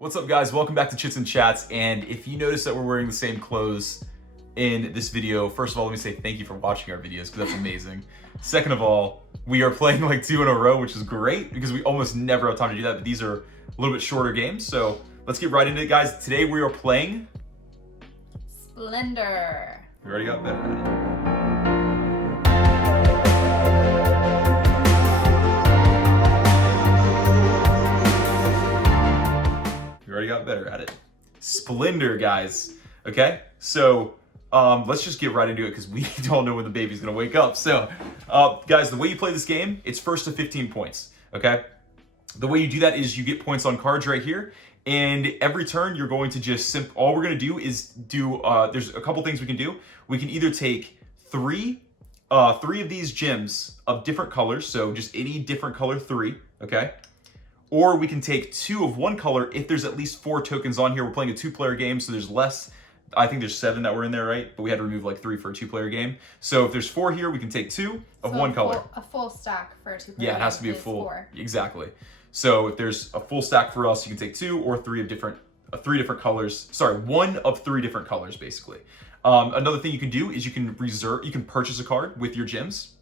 What's up, guys? Welcome back to Chits and Chats. And if you notice that we're wearing the same clothes in this video, first of all, let me say thank you for watching our videos, because that's amazing. Second of all, we are playing like 2 in a row, which is great because we almost never have time to do that, but these are a little bit shorter games. So let's get right into it, guys. Today we are playing Splendor. We already got better at it. Got better at it. Splendor, guys. Okay, so let's just get right into it because we don't know when the baby's gonna wake up. So guys, the way you play this game, it's first to 15 points. Okay, the way you do that is you get points on cards right here, and every turn you're going to just all we're gonna do is do there's a couple things we can do. We can either take three of these gems of different colors, so just any different color 3, okay? Or we can take 2 of one color if there's at least 4 tokens on here. We're playing a 2-player game, so there's less. I think there's 7 that were in there, right? But we had to remove like 3 for a 2-player game. So if there's 4 here, we can take 2 of one color. A full stack for a 2-player game. Yeah, it has to be a full. 4. Exactly. So if there's a full stack for us, you can take 2 or 3 of different, 3 different colors. Sorry, 1 of 3 different colors, basically. Another thing you can do is you can purchase a card with your gems.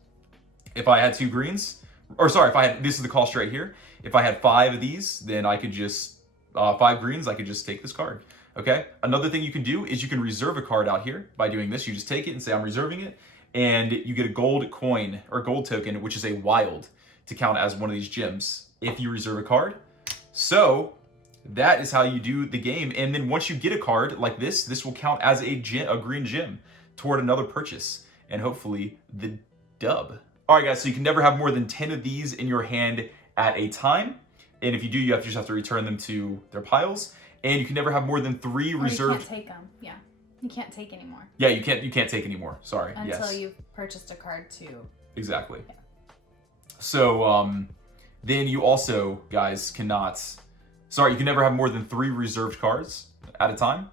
If I had 2 greens, or sorry, this is the cost right here. If I had 5 of these, then I could just, 5 greens, I could just take this card, okay? Another thing you can do is you can reserve a card out here by doing this. You just take it and say, I'm reserving it, and you get a gold coin or gold token, which is a wild, to count as one of these gems if you reserve a card. So that is how you do the game. And then once you get a card like this will count as a green gem toward another purchase, and hopefully the dub. All right, guys, so you can never have more than 10 of these in your hand at a time, and if you do, you just have to return them to their piles, and you can never have more than 3 reserved. You can't take them. Yeah, you can't take anymore. Yeah, you can't take anymore. Sorry. Until you've purchased a card too. Exactly. Yeah. So then you also, guys, you can never have more than 3 reserved cards at a time.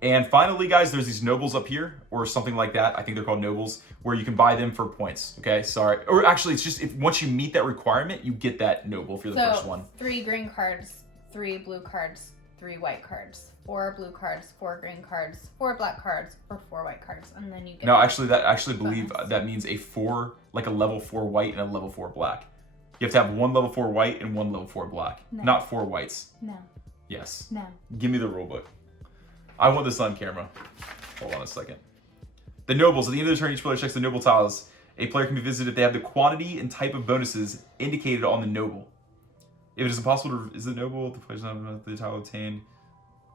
And finally, guys, there's these nobles up here, or something like that. I think they're called nobles, where you can buy them for points, okay? Sorry. Or actually, it's just, once you meet that requirement, you get that noble if you're the first one. 3 green cards, 3 blue cards, 3 white cards, 4 blue cards, 4 green cards, 4 black cards, or 4 white cards, and then you get... No, actually, believe that means a 4, like a level 4 white and a level 4 black. You have to have 1 level 4 white and 1 level 4 black. No. Not 4 whites. No. Yes. No. Give me the rule book. I want this on camera. Hold on a second. The nobles. At the end of the turn, each player checks the noble tiles. A player can be visited if they have the quantity and type of bonuses indicated on the noble. If it is impossible to visit the noble, the player's not the tile obtained.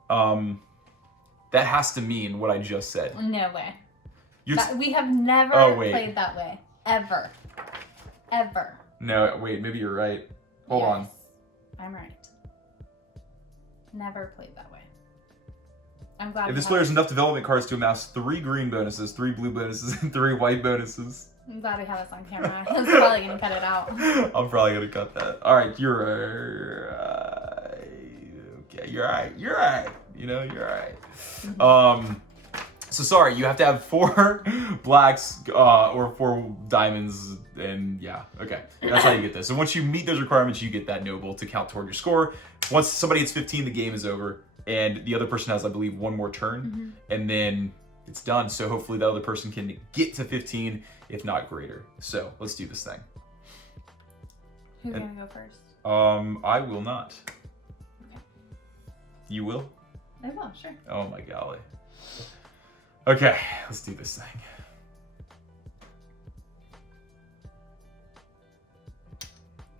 That has to mean what I just said. No way. We have never played that way. Ever. Ever. No, wait, maybe you're right. Hold on. I'm right. Never played that way. I'm glad. If this player has enough development cards to amass 3 green bonuses, 3 blue bonuses, and 3 white bonuses. I'm glad we have this on camera. I'm probably gonna cut it out. I'm probably gonna cut that. All right, you're right. Okay, you're right. You're right. You know, you're right. So sorry, you have to have 4 blacks or 4 diamonds, and yeah, okay. That's how you get this. So once you meet those requirements, you get that noble to count toward your score. Once somebody hits 15, the game is over, and the other person has, I believe, 1 more turn, and then it's done. So hopefully that other person can get to 15, if not greater. So let's do this thing. Who's gonna go first? I will not. Okay. You will? I will, sure. Oh my golly. Okay, let's do this thing.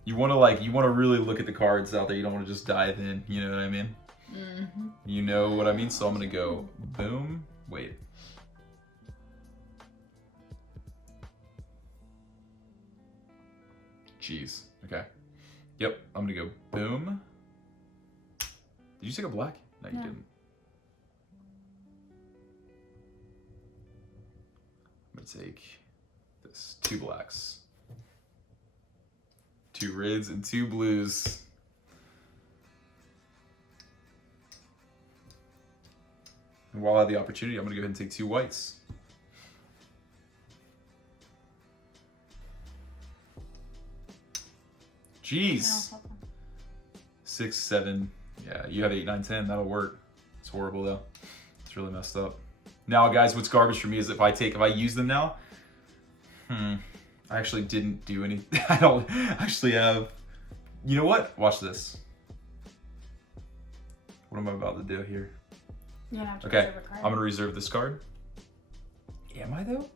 You want to really look at the cards out there. You don't want to just dive in. You know what I mean? Mm-hmm. You know what I mean? So I'm gonna go boom. Wait. Jeez. Okay. Yep. I'm gonna go boom. Did you take a black? No, you didn't. I'm gonna take this. 2 blacks, 2 reds, and 2 blues. And while I have the opportunity, I'm gonna go ahead and take 2 whites. Jeez. 6, 7, Yeah, you have 8, 9, 10. That'll work. It's horrible though. It's really messed up. Now, guys, what's garbage for me is if I use them now. I actually didn't do anything. I don't actually have. You know what? Watch this. What am I about to do here? You don't have to Okay, reserve a card. I'm gonna reserve this card. Am I though?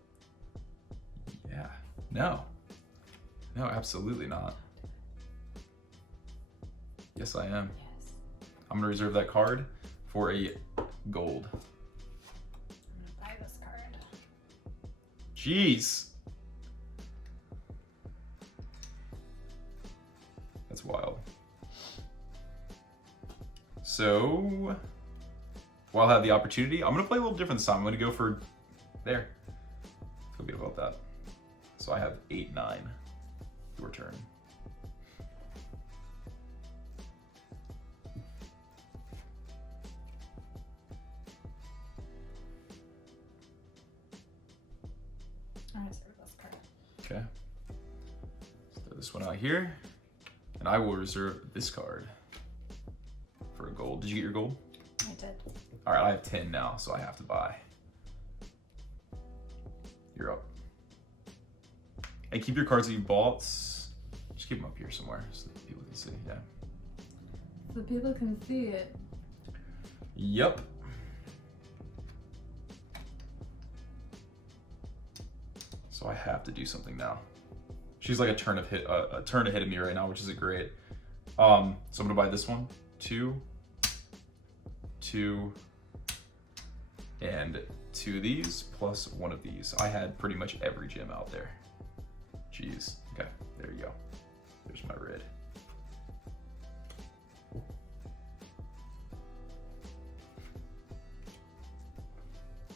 Yeah. No. No, absolutely not. Yes, I am. Yes. I'm gonna reserve that card for a gold. I'm gonna buy this card. Jeez. That's wild. So, while I have the opportunity, I'm gonna play a little different this time. I'm gonna go for there. Feel good about that. So I have 8, 9. Your turn. I'm gonna reserve this card. Okay. Let's throw this one out here. And I will reserve this card for a gold. Did you get your gold? I did. All right, I have 10 now, so I have to buy. You're up. And keep your cards that you bought. Just keep them up here somewhere so that people can see. Yeah. So people can see it. Yep. So I have to do something now. She's like a turn ahead of me right now, which isn't great. So I'm gonna buy this one, 2, 2, and 2 of these plus 1 of these. I had pretty much every gem out there. Jeez. Okay, there you go. There's my red.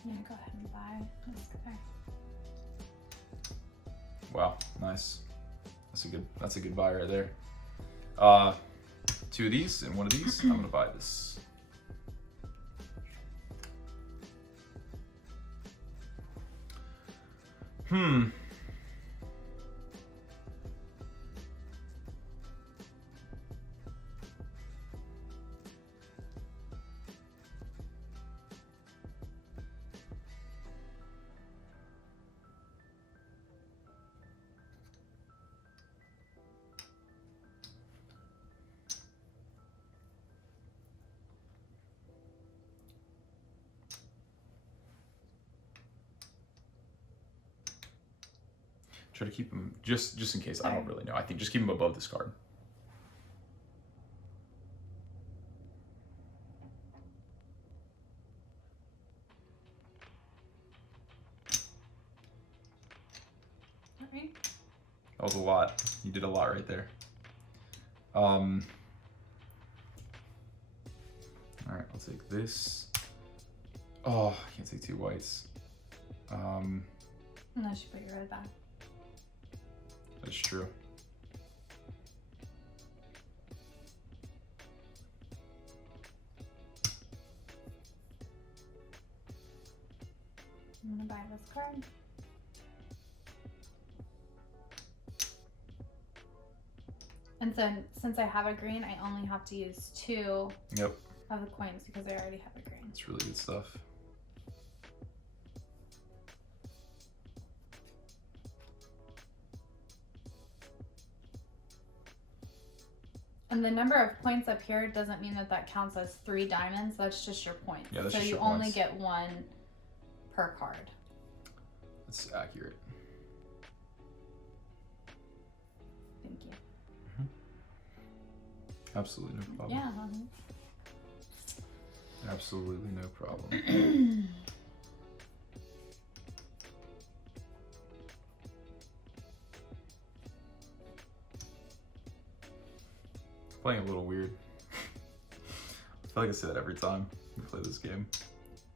Yeah, go ahead and buy this guy. Wow, nice. That's a good buy right there. 2 of these and 1 of these. I'm gonna buy this. Try to keep them just in case. I don't really know. I think just keep them above this card. Alright. That was a lot. You did a lot right there. All right, I'll take this. Oh, I can't take 2 whites. Unless you put your red back. That's true. I'm gonna buy this card. And so since I have a green, I only have to use 2 Yep. of the coins because I already have a green. It's really good stuff. And the number of points up here doesn't mean that that counts as 3 diamonds. That's just your points. Yeah, that's so just you your only points. get 1 per card. That's accurate. Thank you. Absolutely no problem. Yeah. Absolutely no problem. Playing a little weird. I feel like I say that every time we play this game.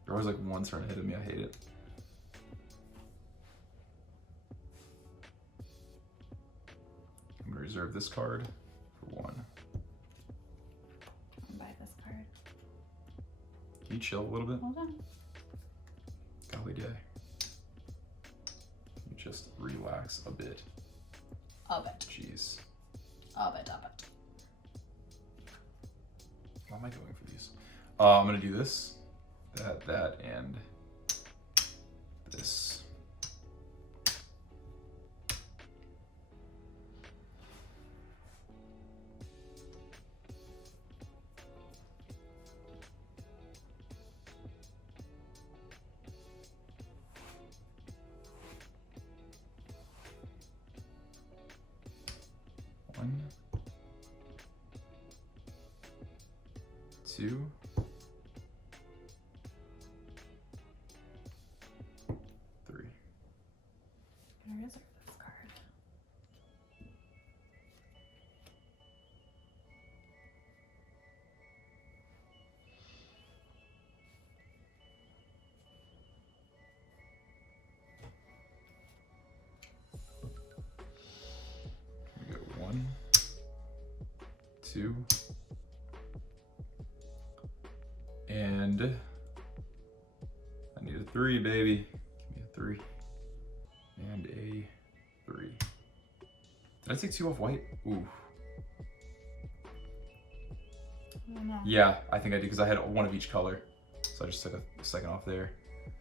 You're always like 1 turn ahead of me. I hate it. I'm gonna reserve this card for 1. I'll buy this card. Can you chill a little bit? Hold on. Golly day. You just relax a bit. A bit. Jeez. A bit. A bit. How am I going for these? I'm gonna do this, that, and this. One, two, three. Where is this card? We go 1, 2, and I need a 3, baby. Give me a 3 and a 3. Did I take 2 off white? Ooh. I don't know. Yeah, I think I did because I had 1 of each color, so I just took a second off there.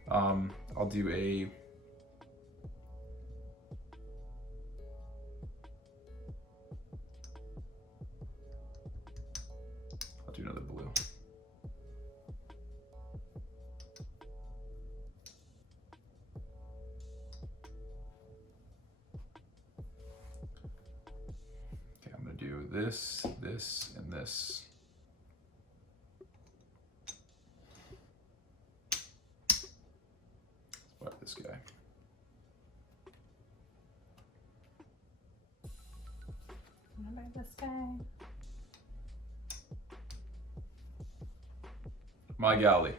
I'll do a. I'll do another blue. Okay, I'm gonna do this, this, and this. What this guy? I'm gonna buy this guy. My golly.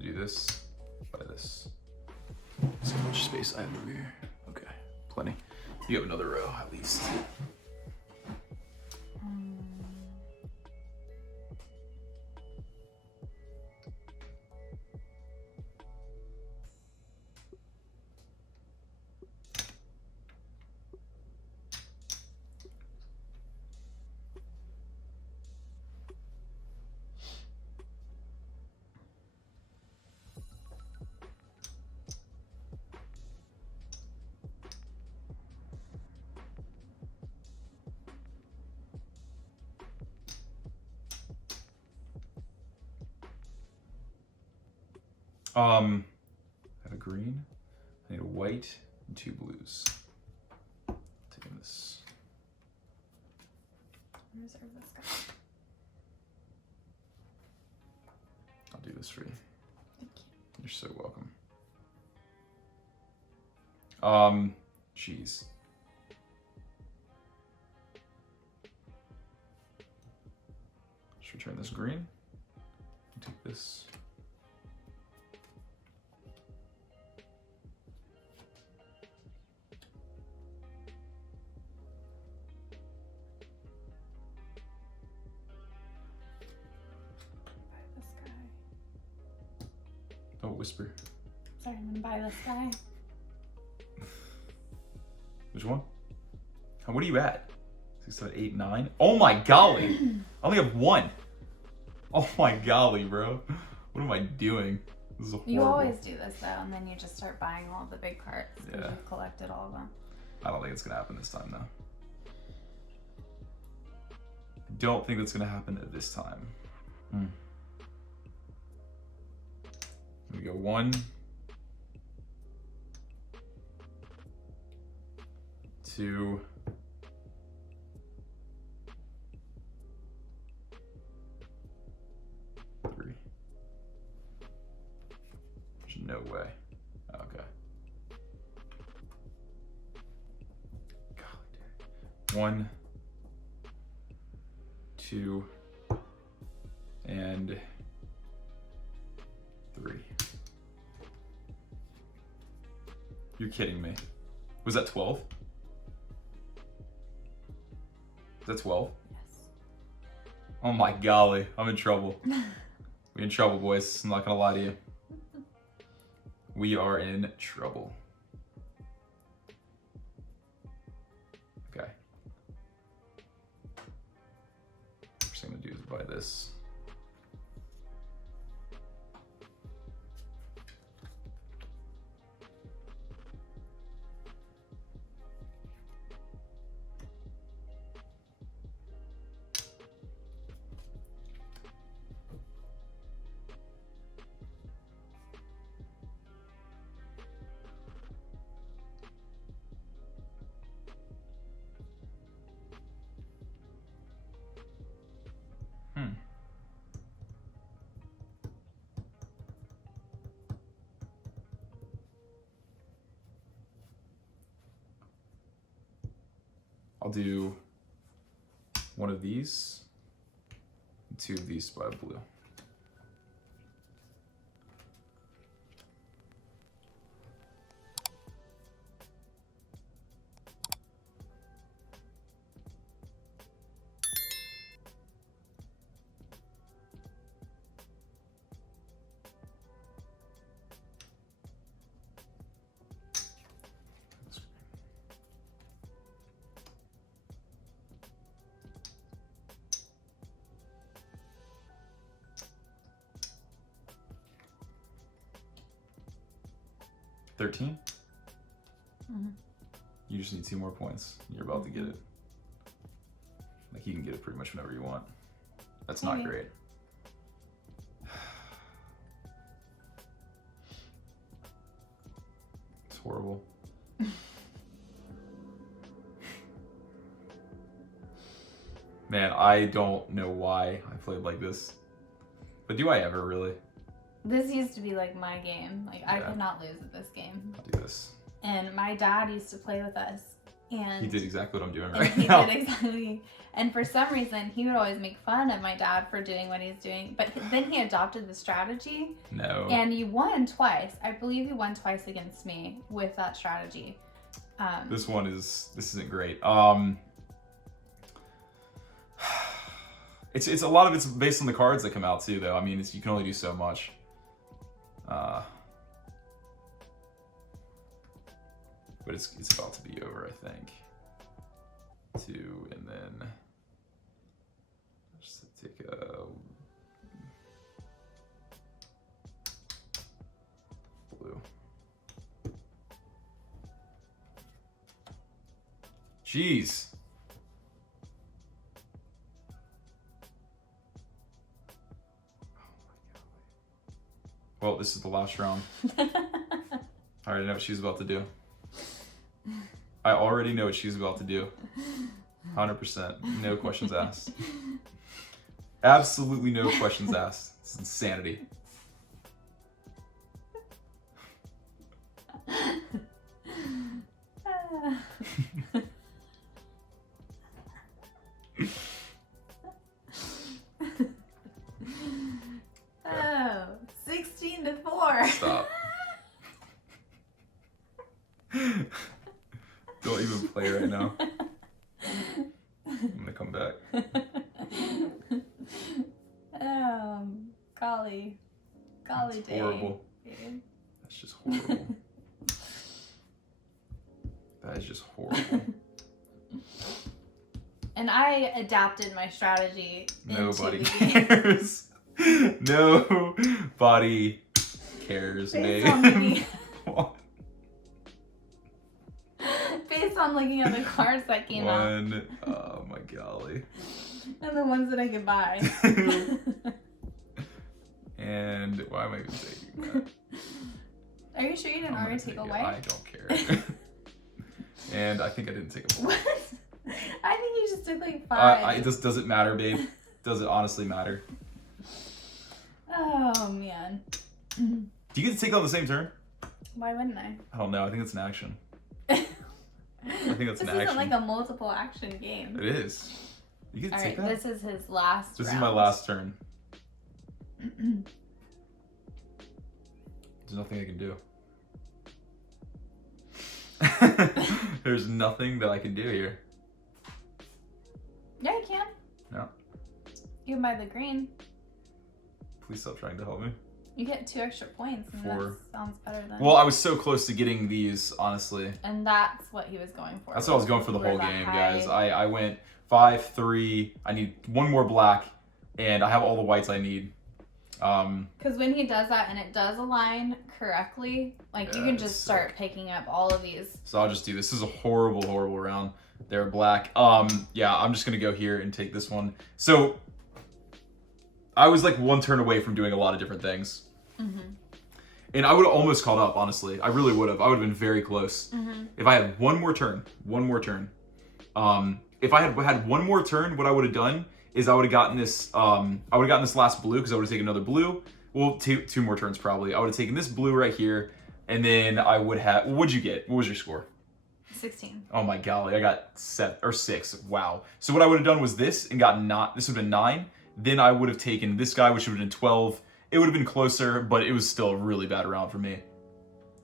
Do this, buy this. See how much space I have over here. Okay, plenty. You have another row at least. I have a green, I need a white, and 2 blues. Taking this. Reserve this guy. I'll do this for you. Thank you. You're so welcome. Cheese. Let's return this green. Take this. Buy this guy. Don't whisper. Sorry, I'm gonna buy this guy. Which one? What are you at? 6, 7, 8, 9? Oh my golly! I only have 1. Oh my golly, bro. What am I doing? This is horrible. You always do this though, and then you just start buying all the big cards because Yeah. you've collected all of them. I don't think it's gonna happen this time though. I don't think it's gonna happen at this time. We go 1, 2, 3. There's no way. Okay. Golly, dude. 1, 2, and 3. You're kidding me. Was that 12? Is that 12? Yes. Oh my golly, I'm in trouble. We're in trouble, boys. I'm not gonna lie to you. We are in trouble. Okay. First thing I'm gonna do is buy this. I'll do one of these, and 2 of these by blue. $13? Mm-hmm. You just need 2 more points. You're about to get it. Like, you can get it pretty much whenever you want. That's not great. It's horrible. Man, I don't know why I played like this. But do I ever really? This used to be like my game. Like, I could not lose at this game. I'll do this. And my dad used to play with us. And he did exactly what I'm doing and right he now. did exactly. And for some reason, he would always make fun of my dad for doing what he's doing. But then he adopted the strategy. No. And you won twice. I believe you won twice against me with that strategy. This isn't great. It's a lot of it's based on the cards that come out too, though. I mean, you can only do so much. But it's about to be over, I think. 2, and then just take a blue. Jeez. Well, this is the last round. I already know what she's about to do. I already know what she's about to do. 100%. No questions asked. Absolutely no questions asked. It's insanity. Oh, 16-4. Stop. Don't even play right now. I'm gonna come back. Golly That's day. horrible. Dude. That's just horrible. That is just horrible. And I adapted my strategy Nobody into the game. cares. Nobody cares, Based babe. on looking- Based on looking at the cards that came out. Oh my golly. And the ones that I could buy. And why am I even taking that? Are you sure you didn't already take a white? I don't care. And I think I didn't take a What? I think you just took like 5. Does it matter, babe? Does it honestly matter? Oh man. Do you get to take it on the same turn? Why wouldn't I? I don't know. I think it's an action. I think that's This an action. isn't like a multiple action game. It is. You get to All take right, that? this is his last This round. is my last turn. There's nothing I can do. There's nothing that I can do here. Yeah, you can. No. You can buy the green. Please stop trying to help me. You get 2 extra points, and 4. that sounds better than. Well, I was so close to getting these, honestly. And that's what he was going for. That's what I was going for the You were whole that game, high. guys. I went 5, 3. I need 1 more black, and I have all the whites I need. Because when he does that and it does align correctly, like you can just start picking up all of these. So I'll just do this. This is a horrible, horrible round. They're black. Yeah, I'm just gonna go here and take this one. So I was like 1 turn away from doing a lot of different things. Mm-hmm. And I would have almost caught up, honestly. I really would have. I would have been very close. Mm-hmm. If I had 1 more turn. If I had 1 more turn, what I would have done is I would have gotten this, this last blue, because I would have taken another blue. Well, two more turns probably. I would have taken this blue right here, and then I would have, what'd you get? What was your score? 16. Oh my golly, I got 7 or 6. Wow. So what I would have done was this and got this would have been 9. Then I would have taken this guy, which would have been 12. It would have been closer, but it was still a really bad round for me.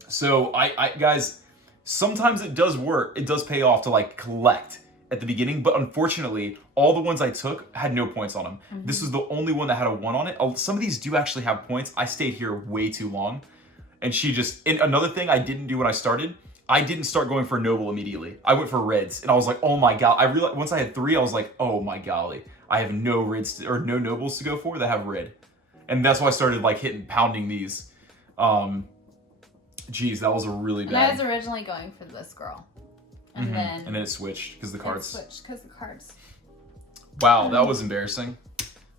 So I guys, sometimes it does work. It does pay off to like collect at the beginning, but unfortunately, all the ones I took had no points on them. Mm-hmm. This was the only one that had a 1 on it. Some of these do actually have points. I stayed here way too long. And and another thing I didn't do when I started, I didn't start going for noble immediately. I went for reds, and I was like, oh my god. I realized once I had 3, I was like, oh my golly. I have no reds or no nobles to go for that have red. And that's why I started like pounding these. Geez, that was a really bad. And I was originally going for this girl. And then it switched because the cards. Wow, that was embarrassing.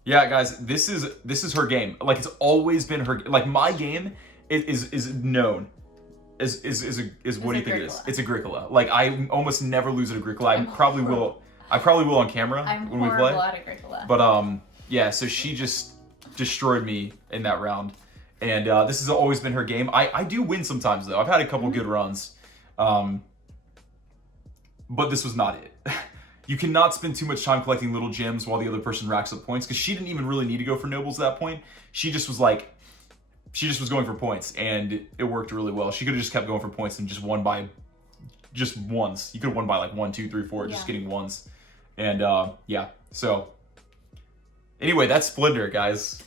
Yeah, guys, this is her game. Like it's always been her. Like my game is known as what do you think it is? It's Agricola. Like I almost never lose at Agricola. I probably will on camera when we play. At Agricola. But yeah. So she just destroyed me in that round, and this has always been her game. I do win sometimes though. I've had a couple good runs. But this was not it. You cannot spend too much time collecting little gems while the other person racks up points, because she didn't even really need to go for nobles at that point. She just was going for points, and it worked really well. She could have just kept going for points and just won by just ones. You could have won by like 1, 2, 3, 4, just getting ones. And yeah, so anyway, that's Splendor, guys.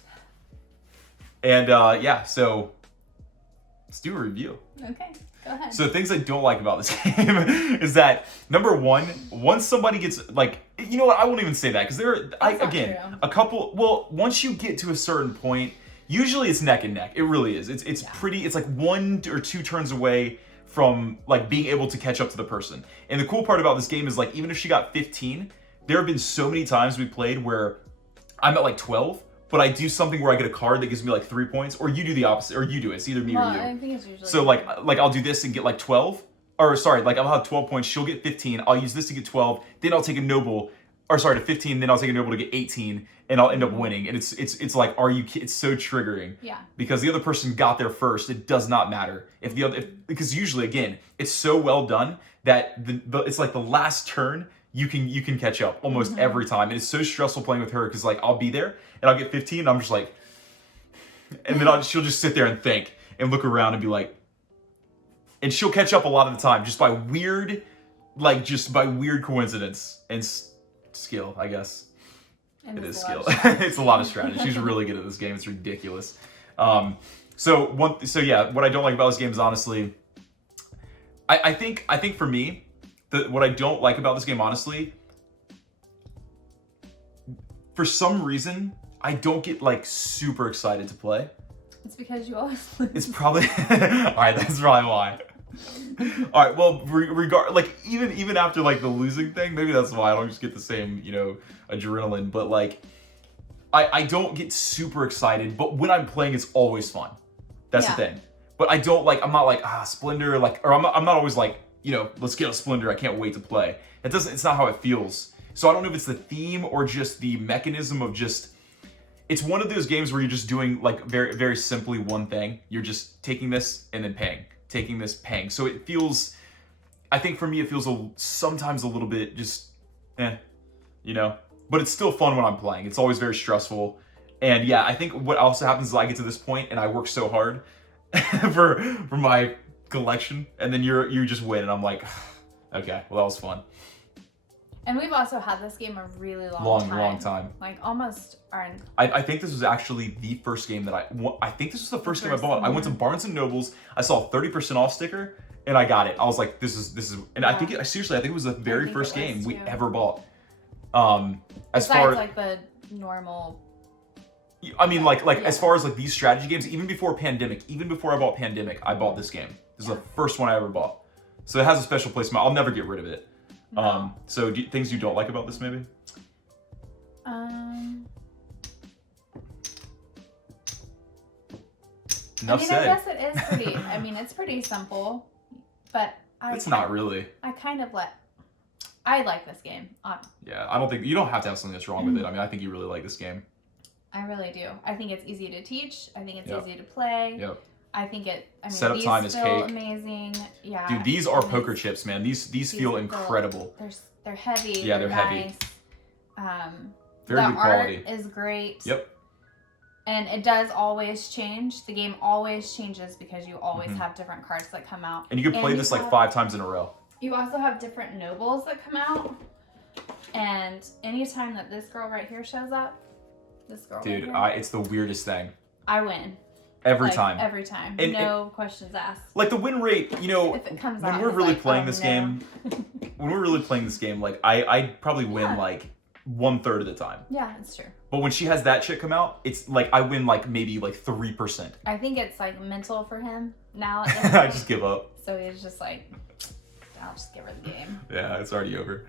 And yeah, so let's do a review. Okay. Go ahead. So things I don't like about this game is that, number 1, once somebody gets, like, you know what, I won't even say that, because a couple, well, once you get to a certain point, usually it's neck and neck. It really is. It's pretty, it's like 1 or 2 turns away from, like, being able to catch up to the person. And the cool part about this game is, like, even if she got 15, there have been so many times we played where I'm at, like, 12, but I do something where I get a card that gives me like 3 points, or you do the opposite, or you do it. It's either me or you. I think it's usually so like I'll do this and get like 12, or sorry, like I'll have 12 points. She'll get 15. I'll use this to get 12. Then I'll take a noble, or sorry, to 15. Then I'll take a noble to get 18, and I'll end up winning. And it's like, it's so triggering. Yeah. Because the other person got there first. It does not matter because usually again, it's so well done that it's like the last turn. You can catch up almost every time. And it's so stressful playing with her because like I'll be there and I'll get 15 and I'm just like, and then she'll just sit there and think and look around and be like, and she'll catch up a lot of the time just by weird coincidence and skill, I guess. And it is skill. It's a lot of strategy. She's really good at this game. It's ridiculous. So yeah, what I don't like about this game is honestly, I think for me, what I don't like about this game, honestly, for some reason, I don't get like super excited to play. It's because you always lose. It's probably, all right, that's probably why. All right, well, like even after like the losing thing, maybe that's why I don't just get the same, adrenaline, but like, I don't get super excited, but when I'm playing, it's always fun. That's the thing. But I'm not like, Splendor, or I'm not always like, let's get a Splendor, I can't wait to play. It's not how it feels. So I don't know if it's the theme or just the mechanism of it's one of those games where you're just doing like very, very simply one thing. You're just taking this and then paying, taking this, paying. So it feels, I think for me, it feels sometimes a little bit just, but it's still fun when I'm playing. It's always very stressful. And yeah, I think what also happens is I get to this point and I work so hard for my collection, and then you just win, and I'm like, okay, well, that was fun. And we've also had this game a really long time. Like almost our. I think this was actually the first game that I think this was the first game I bought. I went to Barnes and Nobles. I saw a 30% off sticker, and I got it. I was like, this is, and I think seriously, I think it was the very first game we ever bought. As far as like the normal. I mean, like as far as like these strategy games, even before I bought Pandemic, I bought this game. This is the first one I ever bought, so it has a special place in my. I'll never get rid of it. No. So things you don't like about this, maybe? Enough said. I guess it is pretty. I mean, it's pretty simple, but it's not really. I like this game. Yeah, I don't think you don't have to have something that's wrong with it. I mean, I think you really like this game. I really do. I think it's easy to teach. I think it's easy to play. Yep. I think setup these time is feel cake. amazing. Yeah. Dude, these are poker chips, man. These feel incredible. They're heavy. Yeah, they're nice. heavy. Very good quality. Art is great. Yep. And it does always change. The game always changes because you always have different cards that come out. And you can play this like 5 times in a row. You also have different nobles that come out. And anytime that this girl right here shows up, Dude, it's the weirdest thing. I win. Every time. Every time. And, no questions asked. Like the win rate, you know, if it comes when out, we're really like, playing this game, like I probably win like 1/3 of the time. Yeah, it's true. But when she has that shit come out, it's like I win like maybe like 3%. I think it's like mental for him now. I just give up. So he's just like, I'll just give her the game. Yeah, it's already over.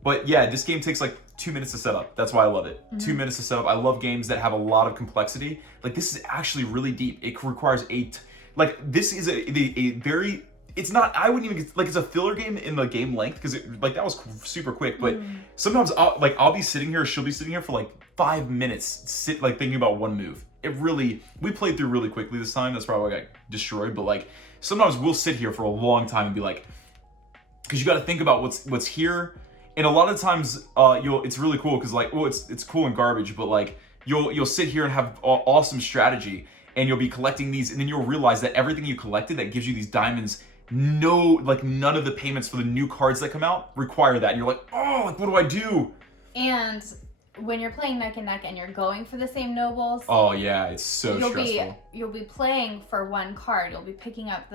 But yeah, this game takes like 2 minutes to set up. That's why I love it. 2 minutes to set up. I love games that have a lot of complexity. Like this is actually really deep. It requires this is a very. It's not. I wouldn't even like it's a filler game in the game length because like that was super quick. But sometimes I'll be sitting here, she'll be sitting here for like 5 minutes, thinking about one move. We played through really quickly this time. That's probably why I got destroyed. But like sometimes we'll sit here for a long time and be like, because you got to think about what's here. And a lot of times, it's really cool because like, well, it's cool and garbage, but like you'll sit here and have awesome strategy, and you'll be collecting these, and then you'll realize that everything you collected that gives you these diamonds, none of the payments for the new cards that come out require that. And you're like, oh, like what do I do? And when you're playing neck and neck and you're going for the same nobles, oh yeah, it's so stressful. You'll be playing for one card. You'll be picking up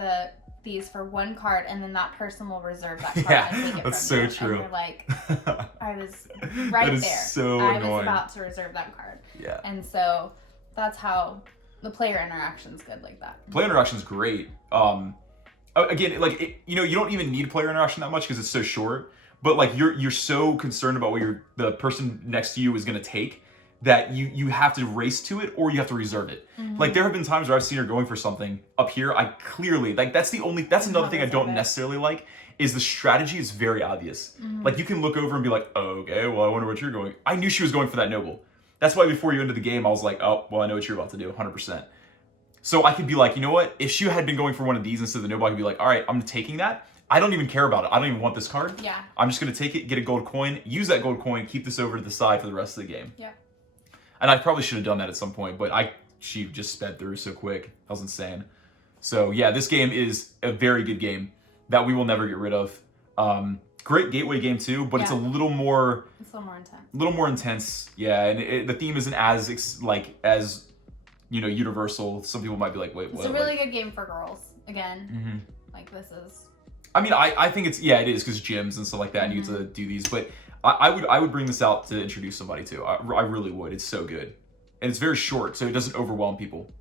these for one card, and then that person will reserve that card and take it that's from so you. true. And you're like, I was right there. So I annoying. was about to reserve that card. Yeah. And so that's how the player interaction's good like that. Player interaction's great. Again, like you don't even need player interaction that much because it's so short. But like you're so concerned about what the person next to you is gonna take that you have to race to it or you have to reserve it. Like there have been times where I've seen her going for something up here. I clearly like that's another thing I don't necessarily like is the strategy is very obvious. Like you can look over and be like, oh, okay, well I wonder what you're going. I knew she was going for that noble. That's why before you entered the game I was like, oh, well I know what you're about to do, 100%. So I could be like, you know what? If she had been going for one of these instead of the noble, I could be like, all right, I'm taking that. I don't even care about it. I don't even want this card. Yeah. I'm just gonna take it, get a gold coin, use that gold coin, keep this over to the side for the rest of the game. Yeah. And I probably should have done that at some point, but she just sped through so quick. That was insane. So yeah, this game is a very good game that we will never get rid of. Great gateway game too, but it's a little more. It's a little more intense. A little more intense, yeah. And the theme isn't as universal. Some people might be like, wait, what? It's a really good game for girls. Again, like this is. I mean, I think it is because gyms and stuff like that need to do these, but I would bring this out to introduce somebody to. I really would. It's so good, and it's very short, so it doesn't overwhelm people.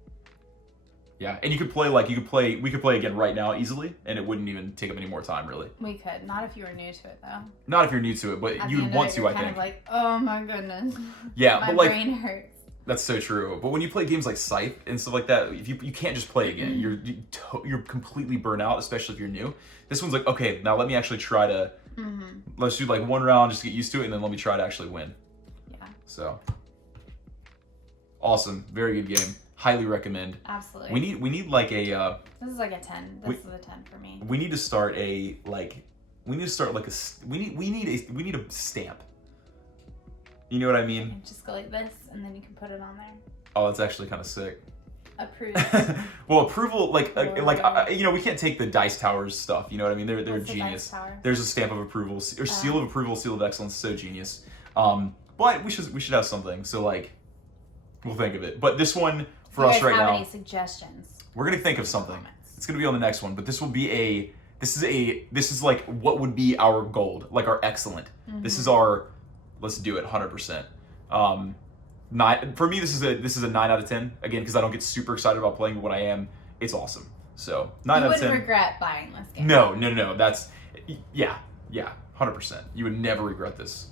Yeah, and we could play again right now easily, and it wouldn't even take up any more time really. We could, not if you were new to it though. Not if you're new to it, but you'd want to. I think. Kind of like, oh my goodness. Yeah, my but like. brain hurts. That's so true. But when you play games like Scythe and stuff like that, if you can't just play again. You're completely burnt out, especially if you're new. This one's like, okay, now let me actually try to let's do like one round just to get used to it, and then let me try to actually win. Yeah. So awesome, very good game. Highly recommend. Absolutely. We need like a. This is like a 10. This is a 10 for me. We need to start a like. We need a stamp. You know what I mean? Just go like this, and then you can put it on there. Oh, that's actually kind of sick. Approved. Well, approval, you know, we can't take the Dice Towers stuff. You know what I mean? They're What's the genius. Dice Tower? There's a stamp of approval, or seal of approval, seal of excellence. So genius. But we should have something. So like, we'll think of it. But this one for us right now. Any suggestions? We're gonna think of something. It's gonna be on the next one. But this will be this is like what would be our gold, like our excellent. This is our, let's do it 100%. For me, this is a 9 out of 10. Again, because I don't get super excited about playing, but when I am, it's awesome. So 9 out of 10. You wouldn't regret buying this game. No. That's 100%. You would never regret this.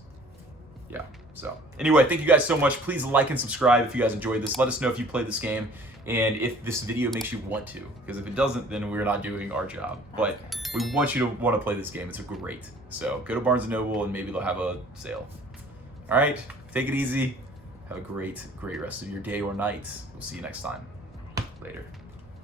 Yeah. So anyway, thank you guys so much. Please like and subscribe if you guys enjoyed this. Let us know if you played this game and if this video makes you want to. Because if it doesn't, then we're not doing our job. But we want you to want to play this game. It's great. So go to Barnes & Noble and maybe they'll have a sale. All right. Take it easy. Have a great rest of your day or night. We'll see you next time. Later.